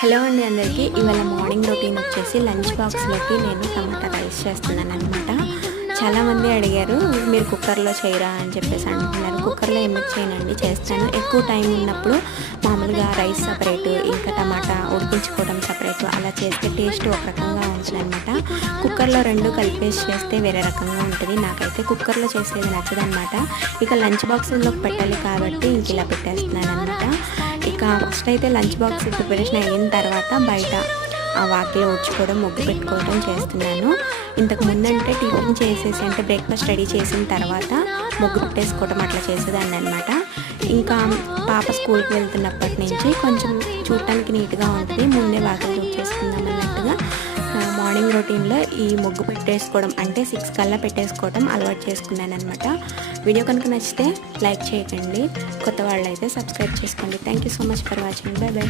Hello అండి అందరికీ. ఇవాళ మార్నింగ్ రొటీన్ వచ్చేసి లంచ్ బాక్స్లోకి నేను టమాటా రైస్ చేస్తున్నాను అనమాట. చాలామంది అడిగారు మీరు కుక్కర్లో చేయరా అని చెప్పేసి అంటున్నారు. కుక్కర్లో ఎందుకు చేయనండి, చేస్తాను. ఎక్కువ టైం ఉన్నప్పుడు మామూలుగా రైస్ సపరేటు, ఇంకా టమాటా ఉడికించుకోవడం సపరేటు, అలా చేస్తే టేస్ట్ ఒక రకంగా ఉంటుంది అనమాట. కుక్కర్లో రెండు కలిపేసి చేస్తే వేరే రకంగా ఉంటుంది. నాకైతే కుక్కర్లో చేసేది నచ్చదనమాట. ఇక లంచ్ బాక్స్లోకి పెట్టాలి కాబట్టి ఇంక ఇలా పెట్టేస్తున్నాను అనమాట. ఇక ఫస్ట్ అయితే లంచ్ బాక్స్ ప్రిపరేషన్ అయిన తర్వాత బయట ఆ వాకిలో ఊడ్చుకోవడం, ముగ్గు పెట్టుకోవడం చేస్తున్నాను. ఇంతకు ముందంటే టిఫిన్ చేసేసి అంటే బ్రేక్ఫాస్ట్ రెడీ చేసిన తర్వాత ముగ్గు పెట్టేసుకోవడం అట్లా చేసేదాన్ని అనమాట. ఇంకా పాప స్కూల్కి వెళ్తున్నప్పటి నుంచి కొంచెం చూడటానికి నీట్గా ఉంటుంది, ముందే వాకిలు ఊడ్చేసుకుందాం అన్నట్టుగా మార్నింగ్ రొటీన్లో ఈ ముగ్గు పెట్టేసుకోవడం అంటే 6 కల్లా పెట్టేసుకోవడం అలవాటు చేసుకున్నాను అనమాట. వీడియో కనుక నచ్చితే లైక్ చేయకండి, కొత్త వాళ్ళు అయితే సబ్స్క్రైబ్ చేసుకోండి. Thank you so much for watching. By by.